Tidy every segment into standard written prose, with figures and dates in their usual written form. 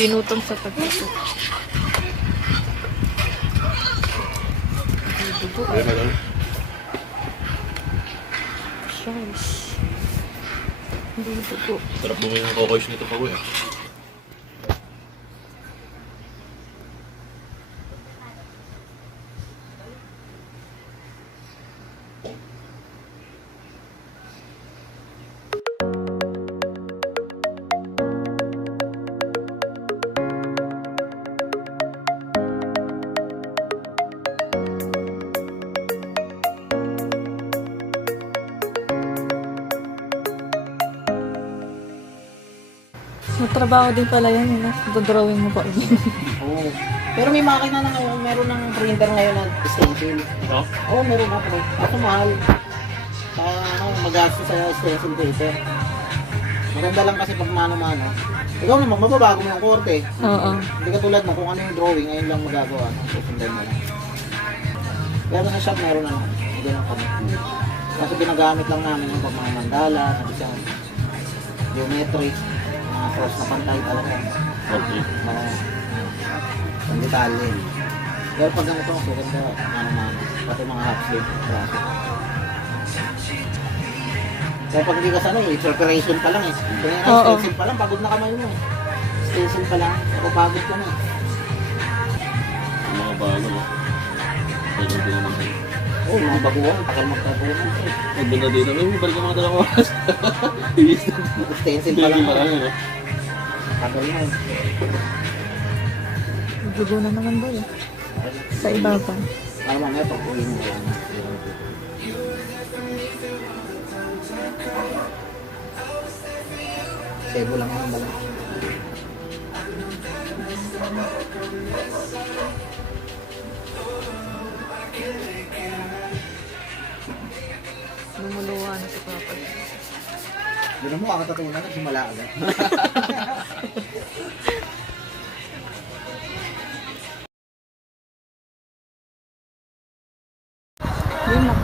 Pinutong sa pagkaso. Dugo. Shucks. Dugo. Sarap bumili ng kokoys nito pa eh. Matrabaho din pala yan, dodrawing mo pa. Oo. Pero may makina na ngayon, meron ng printer ngayon na stencil. Oh? Oo, meron na pre. Ako mahal. Kaya magastos sa stencil paper. Maganda lang kasi pag mano-mano. Ikaw naman, mababago mo yung korte. Oo. Hindi ka tulad mo kung ano yung drawing, ngayon lang magagawa. Susundan mo lang. Pero sa shop meron na lang. Hindi lang kami. Kasi ginagamit lang namin yung pag mga mandala, design, geometric, mga cross na pantay talaga. Okay. Ang detalye. Pero pag ganito, ganda, mano-mano. Pati mga half sleeve. Kaya pag hindi ka sanay, preparation pa lang eh. Kaya nga, Oo. stencil pa lang, pagod na kamay mo eh. Stencil pa lang, napapagod ka na eh. Yung mga bago no? Pwede din naman sa'yo. Oo, mga baguhan, takal magtabuhan eh. Pagod na din naman, balik ka mga dalawang oras. Stencil pa lang. pa lang yun no? Tagal na eh. Dugo na naman ba eh. Sa ibabaw. Ano mamaya pag uwi mo yan. Sebo lang ang bala. Lumuluwa na si Papa. Yun mo, kakatatunan na, simala agad. Yun lang.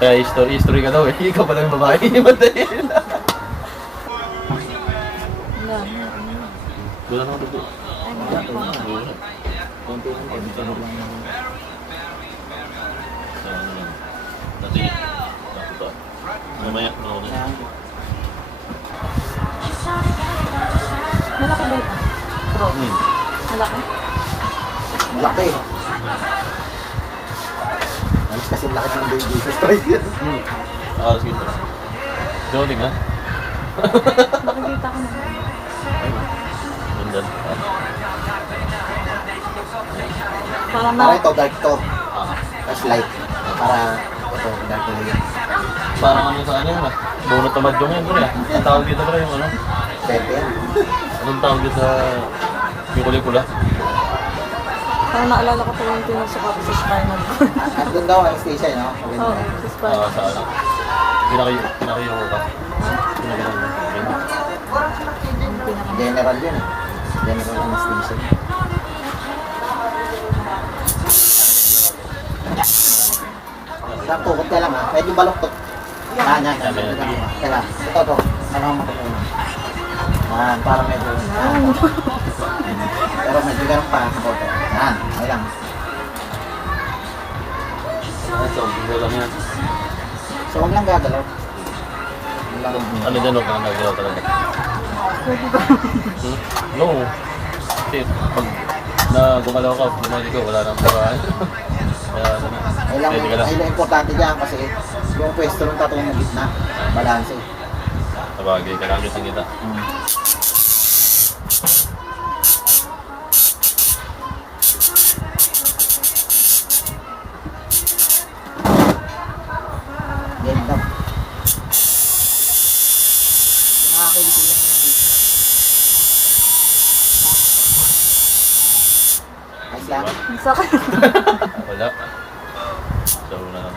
Kaya history ka daw eh. Ikaw pala yung babae. Madali. Wala. Wala na ako dito. Konti lang, konti lang. Dati. Dati. Mamaya. Ayan. Malaki ba ito? Bro. Malaki? Laki. Alis kasi laki ng baby Jesus Christ yan. Alas kita. Joling ha? Nakikita ko na. Nandan. Para Para na. ito, dark to. Tapos light. Para ito, dark to yan. Parang ano sa ano yun ah. Donut na madyong yun bro. Ang tawag dito bro yung ano? Pwede yan. Anong tawag dito sa yung kulikula? Parang naalala ko pa yung tinusok ako sa spinal cord. At doon daw, anesthesia, no? Oo, sa spinal. Sa ano? Pinakayo ka. Pinakayo ka. General yun eh. General anesthesia. Tukot ka lang ha. Pwede baluktot. Yan. Teka, ito. Ano ang matutunan? Yan, para medyo. Pero medyo ganun pa. Yan, okay lang. So, hindi lang yan. So, huwag lang gagalaw. Huwag lang. Ano dyan, huwag kang nagalaw talaga. No. Kasi pag na gumalaw ka, bumalik ka, wala nang paraan. Kaya ano na. Pwede ka lang. Ay lang importante dyan kasi yung pwesto ng tatong na gitna. Balance eh. Sabi Sabagay, kailangan yung kita. Ganda. Nakakawiti lang naman dito. Ayos lang. Ang sakit. Wala. So, na naman.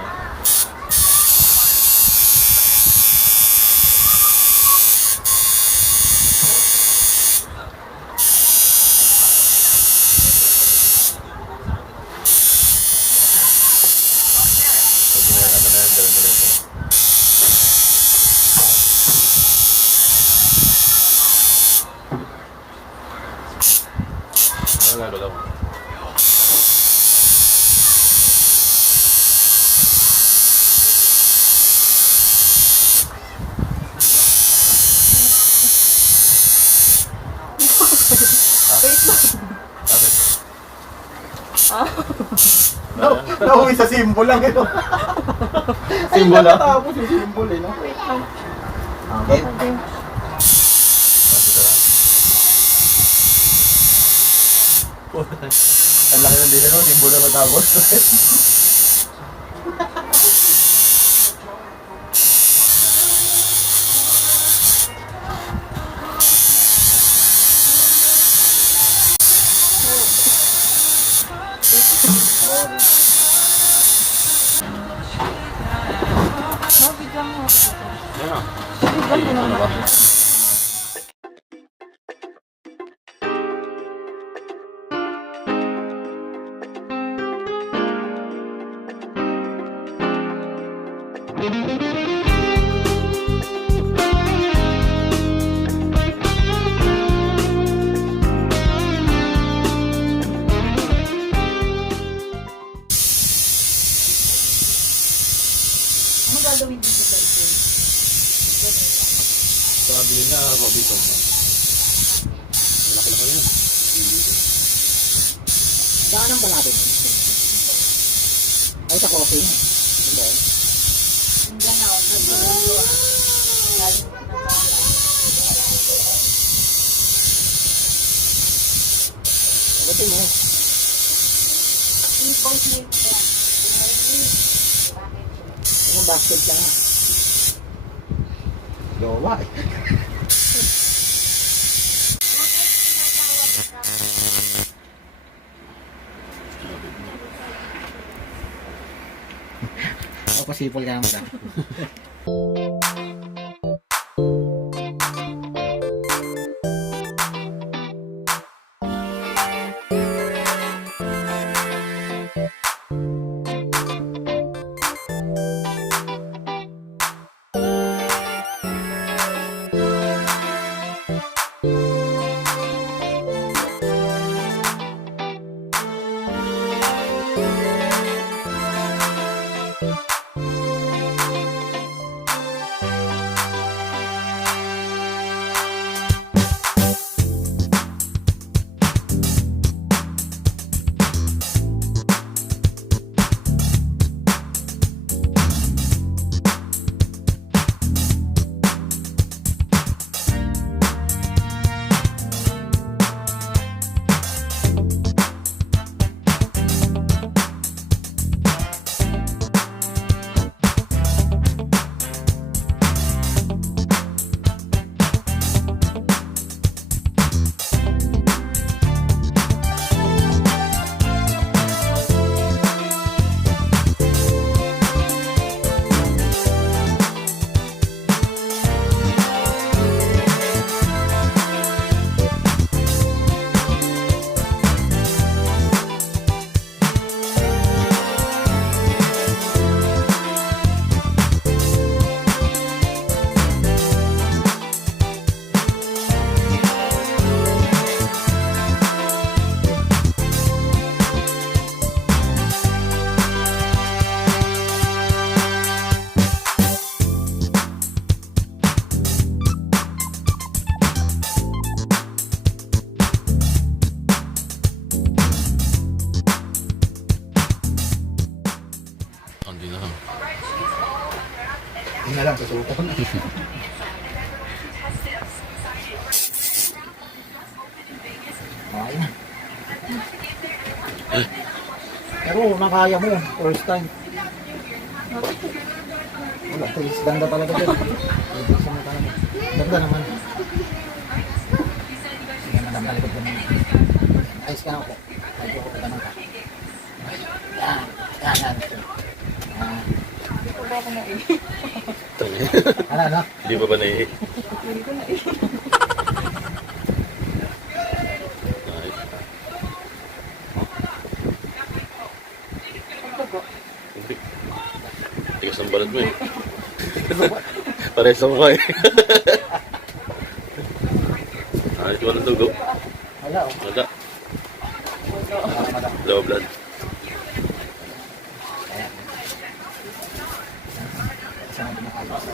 Pag ginagawa na yan, diretso. Wala, galaw. Wait lang. Bakit? Ah. Nauwi sa symbol lang ito. Symbol lang? Tapos yung symbol eh, no? Wait lang. Okay. Okay. Ang laki ng dito, no? Symbol na matapos. Mabigyan mo. Yan na. Bigyan mo Ano ba? naman. Ano gagawin dito sa akin? Sabi nila, Robby ko. Malaki-laki yun. Daanan ba natin? Ay, sa coffee. Hindi. Hanggang na ako sa dito. Galing ko ng bahay. Pagkati mo. I-voice na yun. Ano, basket lang ha. Gawa eh. O, pasipol ka naman. Yun na lang, susuko na. Ayun. Pero nakaya mo yun, first time. Wala, tilis ganda talaga din. Tilis mo talaga. Ganda naman. Sige na lang, balikot ko naman. Ayos ka ako. Ayos ko ka naman ka. Yan, yan, yan. Wala ko na eh. Ano, ano? Hindi pa ba naihi? Hindi ko na eh. Ayos. Pagtago. Hindi. Tigas ang balat mo eh. Pares ako ka eh. Ayos, walang dugo. Wala, oh. Wala. Wala. Low blood. Saan natin nakayos?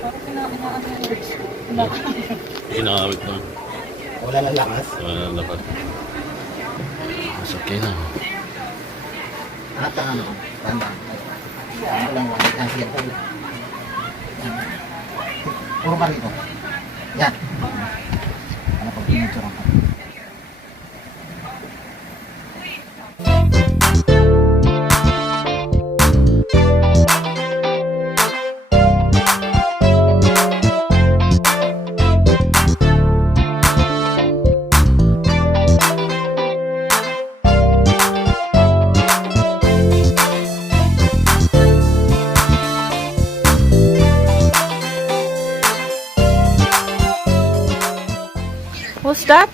Parang kinakamaan yung lips ko. Kinakamaan. Inaawit na. Wala lang lakas. Wala na dapat. Mas okay na. At ang ano, tanda. Ano lang, ang siya po. Puro ka rito. Yan. Ano pag pinuturang ka? What's that?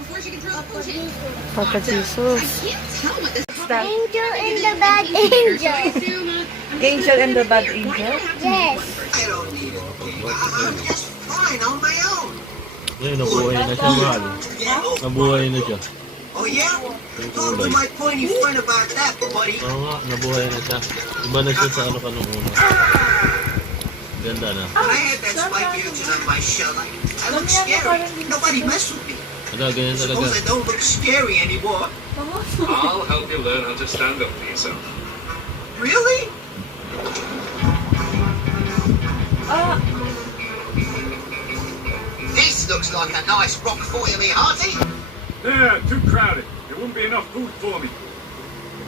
Papa Jesus. Angel and the bad angel. Angel and the Bad Angel? Yes. Yan, nabuhay na siya, mahal. Nabuhay na siya. Oh yeah? Talk to my pointy friend about that, buddy. Oo nga, nabuhay na siya. Iba na siya sa ano ka nung una. Ganda na. When I had that spike urchin on my shell, I looked scary. Nobody messed with me. Wala, ganyan talaga. Suppose I don't look scary anymore. I'll help you learn how to stand up for yourself. Really? This looks like a nice rock for you, me hearty. Yeah, too crowded. There won't be enough food for me.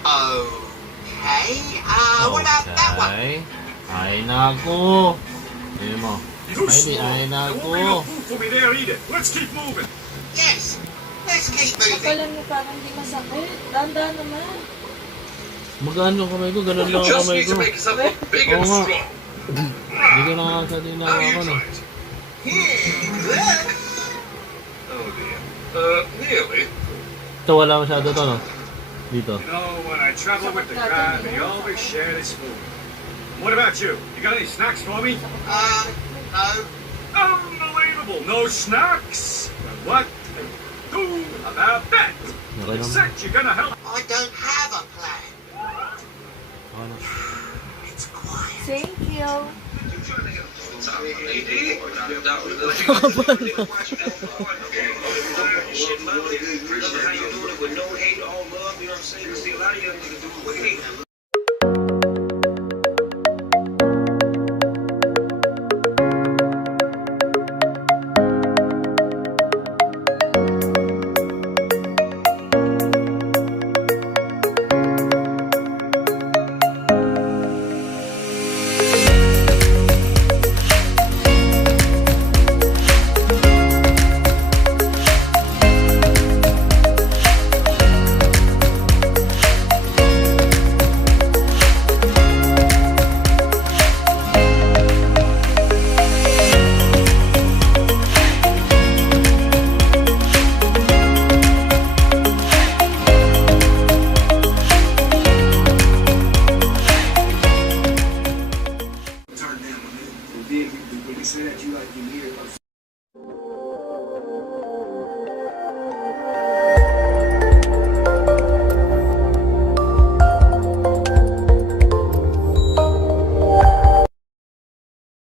Okay. What about that one? Okay. Ay, naku. Hindi mo. You Ay, di, slow. ay, There won't be naku. enough food for me there either. Let's keep moving. Yes. Let's keep moving. Akala niyo parang hindi masakit. Danda naman. Magano kamay ko, ganun lang ang Just kamay need ko. to make yourself look big and Oo nga. strong. Hindi ko nakakasadin na Now you ako na. try it. Yeah. Oh dear. Nearly. Ito, wala masyado to, no? Dito. You know, when I travel with the crowd, they always share this food. What about you? You got any snacks for me? No. Unbelievable! No snacks? Well, what do about that? Okay You lang. said you're gonna help. I don't have a plan. Ano? It's quiet. Thank you. Did when you say that you like you needed